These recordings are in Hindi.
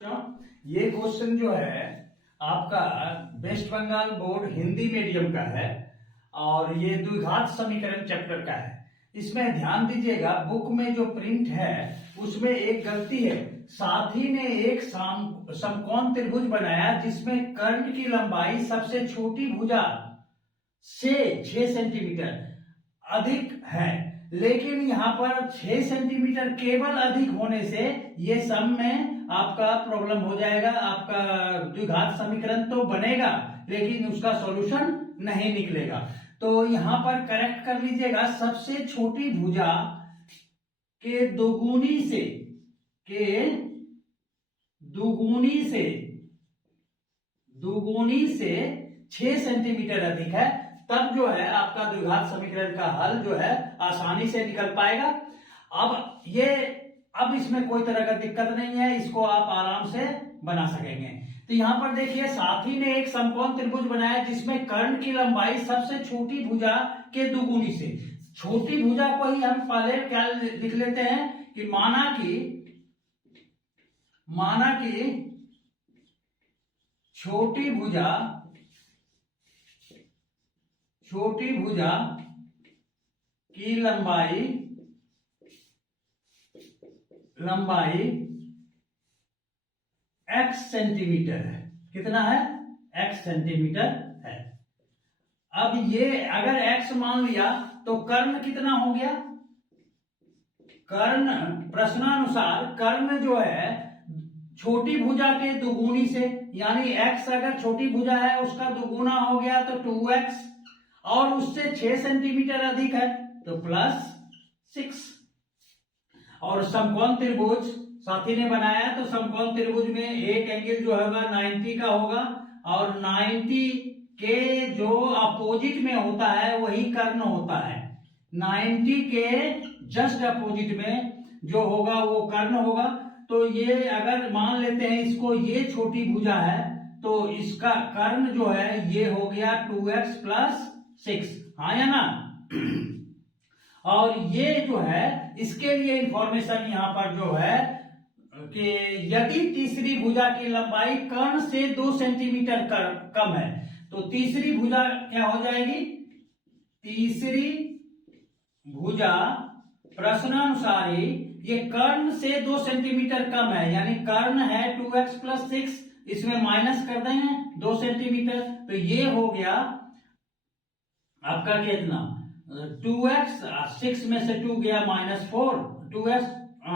ये क्वेश्चन जो है आपका वेस्ट बंगाल बोर्ड हिंदी मीडियम का है और ये द्विघात समीकरण चैप्टर का है। इसमें ध्यान दीजिएगा, बुक में जो प्रिंट है उसमें एक गलती है। साथी ने एक समकोण त्रिभुज बनाया जिसमें कर्ण की लंबाई सबसे छोटी भुजा से 6 सेंटीमीटर अधिक है, लेकिन यहाँ पर 6 सेंटीमीटर केवल अधिक होने से ये सम में आपका प्रॉब्लम हो जाएगा। आपका द्विघात समीकरण तो बनेगा लेकिन उसका सॉल्यूशन नहीं निकलेगा। तो यहाँ पर करेक्ट कर लीजिएगा, सबसे छोटी भुजा के दुगुनी से 6 सेंटीमीटर अधिक है, तब जो है आपका द्विघात समीकरण का हल जो है आसानी से निकल पाएगा। अब इसमें कोई तरह का दिक्कत नहीं है, इसको आप आराम से बना सकेंगे। तो यहां पर देखिए, साथी ने एक समकोण त्रिभुज बनाया जिसमें कर्ण की लंबाई सबसे छोटी भुजा के दुगुनी से। छोटी भुजा को ही हम पहले क्या लिख लेते हैं कि माना कि छोटी भुजा की लंबाई x सेंटीमीटर है। कितना है? x सेंटीमीटर है। अब ये अगर x मान लिया तो कर्ण कितना हो गया? कर्ण प्रश्नानुसार कर्ण जो है छोटी भुजा के दुगुनी से, यानी x अगर छोटी भुजा है उसका दुगुना हो गया तो 2x, और उससे 6 सेंटीमीटर अधिक है तो +6। और समकोण त्रिभुज साथी ने बनाया तो समकोण त्रिभुज में एक एंगल जो होगा 90 का होगा, और 90 के जो अपोजिट में होता है वही कर्ण होता है। 90 के जस्ट अपोजिट में जो होगा वो कर्ण होगा। तो ये अगर मान लेते हैं इसको, ये छोटी भुजा है तो इसका कर्ण जो है ये हो गया 2x + 6, हाँ या ना? और ये जो है इसके लिए इंफॉर्मेशन यहां पर जो है कि यदि तीसरी भुजा की लंबाई कर्ण से 2 सेंटीमीटर कम है तो तीसरी भुजा क्या हो जाएगी? तीसरी भुजा प्रश्नानुसार ये कर्ण से 2 सेंटीमीटर कम है, यानी कर्ण है 2x + 6, इसमें माइनस कर देंगे 2 सेंटीमीटर, तो ये हो गया आपका कितना? 2x, 6 में से 2 गया -4, 2x +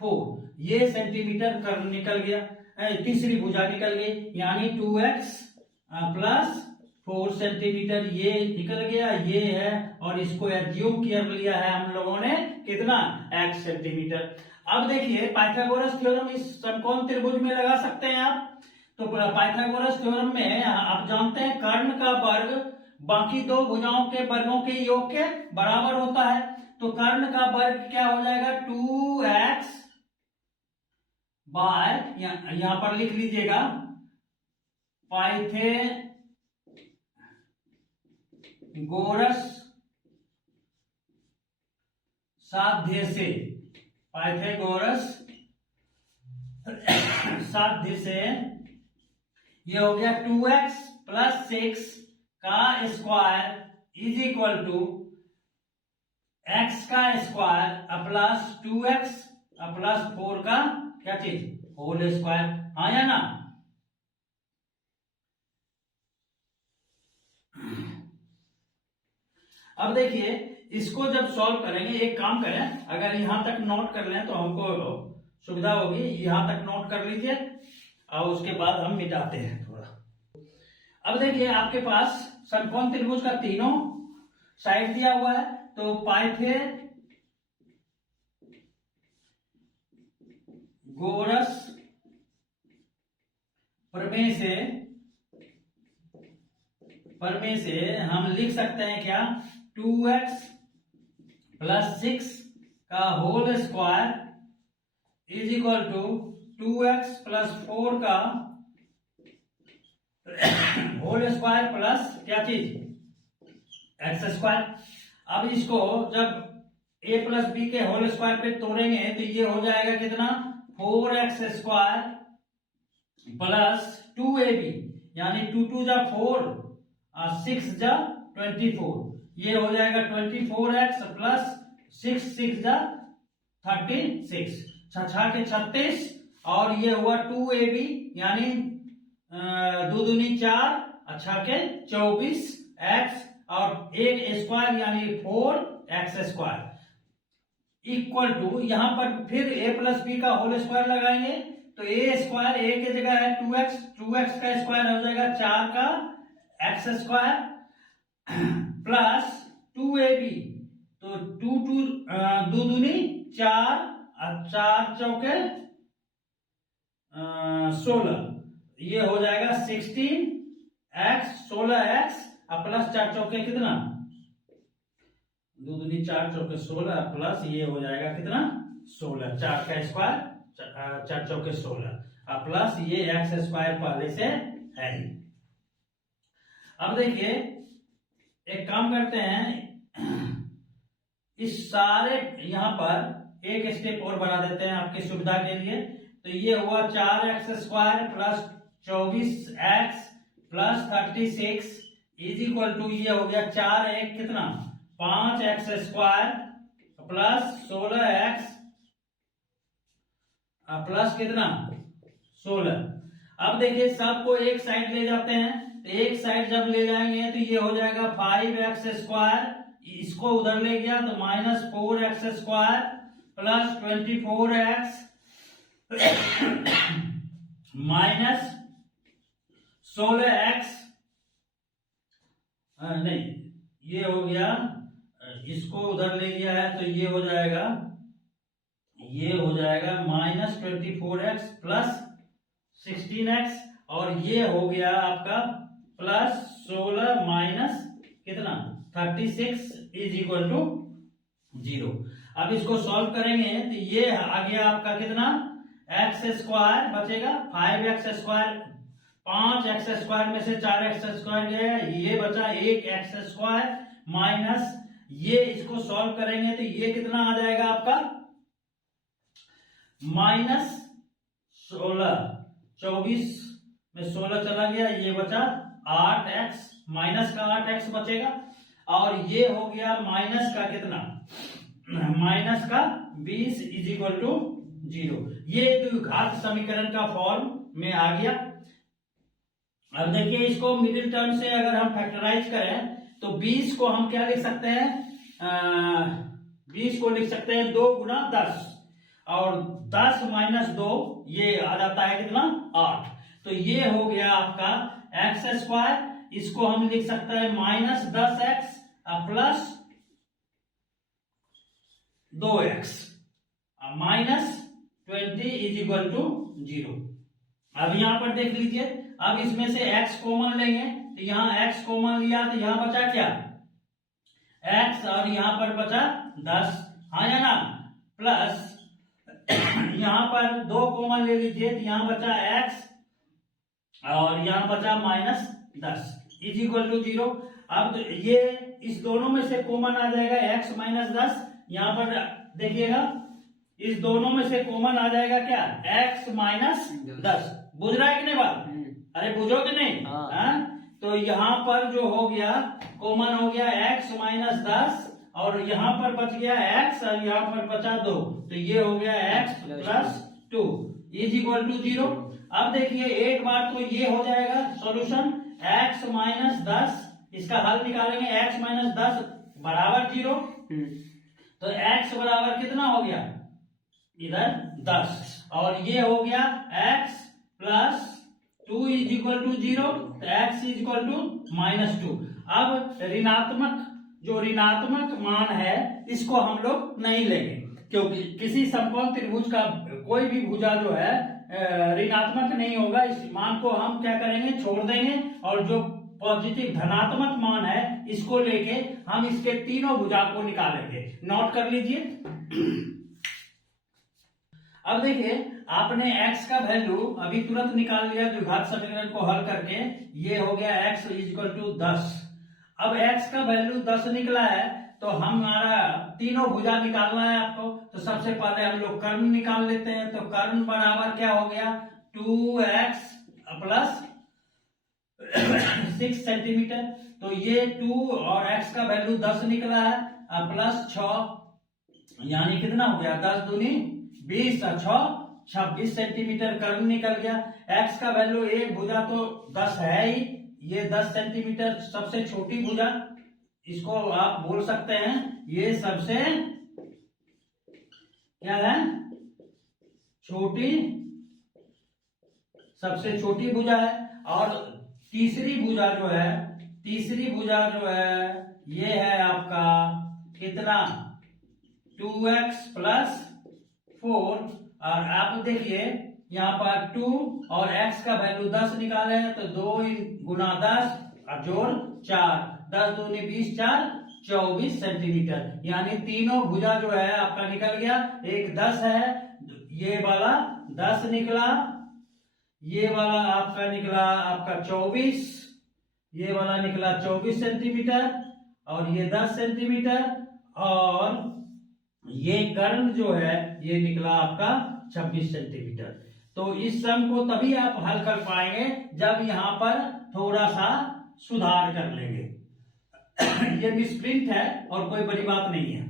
4, ये सेंटीमीटर कर्ण निकल गया, तीसरी भुजा निकल गई, यानी 2x + 4 सेंटीमीटर ये निकल गया, ये है, और इसको एज्यूम कर लिया है हम लोगों ने कितना? x centimetre. अब देखिए, पाइथागोरस थ्योरम इस समकोण त्रिभुज में लगा सकते हैं आप। तो पाइथागोरस थ्योरम में आप जानते हैं कर्ण का वर्ग बाकी दो भुजाओं के वर्गों के योग के बराबर होता है। तो कर्ण का वर्ग क्या हो जाएगा? 2x बाय, यहां पर लिख लीजिएगा, पाइथागोरस साध्य से ये हो गया 2x + 6 का स्क्वायर = x का स्क्वायर प्लस 2x + 4 का क्या चीज? होल स्क्वायर, हाँ या ना? अब देखिए, इसको जब सॉल्व करेंगे, एक काम करें, अगर यहां तक नोट कर लें तो हमको सुविधा होगी। यहां तक नोट कर लीजिए और उसके बाद हम मिटाते हैं थोड़ा। अब देखिए, आपके पास समकोण त्रिभुज का तीनों साइड दिया हुआ है, तो पाइथागोरस प्रमेय से हम लिख सकते हैं क्या? 2x + 6 का होल स्क्वायर = 2x + 4 का होल स्क्वायर प्लस क्या चीज? x square. अब इसको जब a + b के होल स्क्वायर पे तोड़ेंगे तो ये हो जाएगा कितना? 4x² प्लस 2ab यानी 2 2 जा 4 और 6 जा 24, ये हो जाएगा 24x प्लस 6 6 जा 36, 6 के 36 और ये हुआ 2ab यानी 2 दूनी 4 अच्छा के 24x और एक स्क्वायर यानी 4x स्क्वायर इक्वल टू, यहां पर फिर a प्लस बी का होल स्क्वायर लगाएंगे तो a स्क्वायर a की जगह है 2x का स्क्वायर हो जाएगा 4 का x स्क्वायर प्लस 2ab तो 2 दूनी 4 और 4 चौके 16, ये हो जाएगा 16x 16x और प्लस 4 चौके कितना 2 दूनी 4 चौके 16 प्लस ये हो जाएगा कितना 16, 4 का स्क्वायर 4 चौके 16 और प्लस ये एक्स स्क्वायर पहले से है ही। अब देखिए एक काम करते हैं, इस सारे यहां पर एक स्टेप और बढ़ा देते हैं आपकी सुविधा के लिए। तो ये हुआ 4x square plus 24x plus 36 is equal to, ये हो गया 4 एक कितना 5x square plus 16x plus कितना 16। अब देखिए सबको एक साइड ले जाते हैं, तो एक साइड जब ले जाएंगे तो ये हो जाएगा 5x स्क्वायर, इसको उधर ले गया तो minus 4x square plus 24x minus 16x नहीं, ये हो गया, इसको उधर ले गया है तो ये हो जाएगा माइनस 24x प्लस 16x और ये हो गया आपका प्लस 16 माइनस कितना 36 इज इक्वल टू 0। अब इसको सॉल्व करेंगे तो ये आ गया आपका कितना x स्क्वायर बचेगा 5x स्क्वायर, 5x स्क्वायर में से 4x स्क्वायर गया, ये बचा 1x स्क्वायर माइनस ये, इसको सॉल्व करेंगे तो ये कितना आ जाएगा आपका माइनस 16, 24 में 16 चला गया, ये बचा 8x, माइनस का 8x बचेगा और ये हो गया माइनस का कितना माइनस का 20 इज इक्वल टू 0। ये द्विघात समीकरण का फॉर्म में आ गया। अब देखिए इसको मिडिल टर्म से अगर हम फैक्टराइज करें तो 20 को हम क्या लिख सकते हैं 20 को लिख सकते हैं 2 गुना 10 और 10 माइनस 2 ये आ जाता है कितना 8, तो ये हो गया आपका एक्स स्क्वायर, इसको हम लिख सकते हैं minus 10x plus 2x minus 20 is equal to 0। अब यहां पर देख लीजिए, अब इसमें से x कॉमन लेंगे तो यहां x कॉमन लिया तो यहां बचा क्या x और यहां पर बचा 10, हाँ या ना, प्लस यहां पर 2 कॉमन ले लीजिए तो यहां बचा x और यहां बचा माइनस 10 इज इक्वल टू 0। अब ये इस दोनों में से कॉमन आ जाएगा x माइनस 10, यहां पर देखिएगा इस दोनों में से कॉमन आ जाएगा क्या x माइनस 10, बुझ रहा है कि नहीं बात, अरे बुझो कि नहीं, हाँ? तो यहाँ पर जो हो गया कॉमन हो गया x माइनस 10 और यहाँ पर बच गया x और यहाँ पर बचा 2, तो ये हो गया x plus 2 is equal to 0। अब देखिए एक बार तो ये हो जाएगा सॉल्यूशन x माइनस 10, इसका हल निकालेंगे x माइनस 10 बराबर 0, तो x बराबर कितना हो गया इधर 10 और ये हो गया x plus 2 is equal to 0, तो x is equal to minus 2। अब ऋणात्मक मान है इसको हम लोग नहीं लेंगे, क्योंकि किसी समकोण त्रिभुज का कोई भी भुजा जो है ऋणात्मक नहीं होगा, इस मान को हम क्या करेंगे छोड़ देंगे और जो पॉजिटिव धनात्मक मान है इसको लेके हम इसके तीनों भुजा को निकालेंगे, नोट कर लीजिए। अब देखिए आपने x का वैल्यू अभी तुरंत निकाल लिया द्विघात समीकरण को हल करके, ये हो गया x इज इक्वल टू 10। अब x का वैल्यू 10 निकला है तो हमारा तीनों भुजा निकालना है आपको, तो सबसे पहले हम लोग कर्ण निकाल लेते हैं, तो कर्ण बराबर क्या हो गया 2x प्लस 6 सेंटीमीटर। तो ये 2 और x का वैल्यू 10 निकला है, अब प्लस 6 यानी कितना हो गया, 10 दूनी 20 और 6 26 सेंटीमीटर कर्ण निकल गया। x का वैल्यू, एक भुजा तो 10 है ही, ये 10 सेंटीमीटर सबसे छोटी भुजा, इसको आप बोल सकते हैं ये सबसे क्या है, सबसे छोटी भुजा है। और तीसरी भुजा जो है ये है आपका कितना, 2x प्लस 4। और आप देखिए यहाँ पर 2 और x का वैल्यू 10 निकाले हैं, तो 2 गुना 10 जोड़ 4, 10 दूनी 20, 4 24 सेंटीमीटर। यानी तीनों भुजा जो है आपका निकल गया। एक 10 है, ये वाला 10 निकला, ये वाला आपका निकला आपका 24, ये वाला निकला 24 सेंटीमीटर, और ये 10 सेंटीमीटर, और ये कर्ण जो है ये निकला आपका 26 सेंटीमीटर। तो इस सम को तभी आप हल कर पाएंगे जब यहां पर थोड़ा सा सुधार कर लेंगे। ये मिसप्रिंट है और कोई बड़ी बात नहीं है।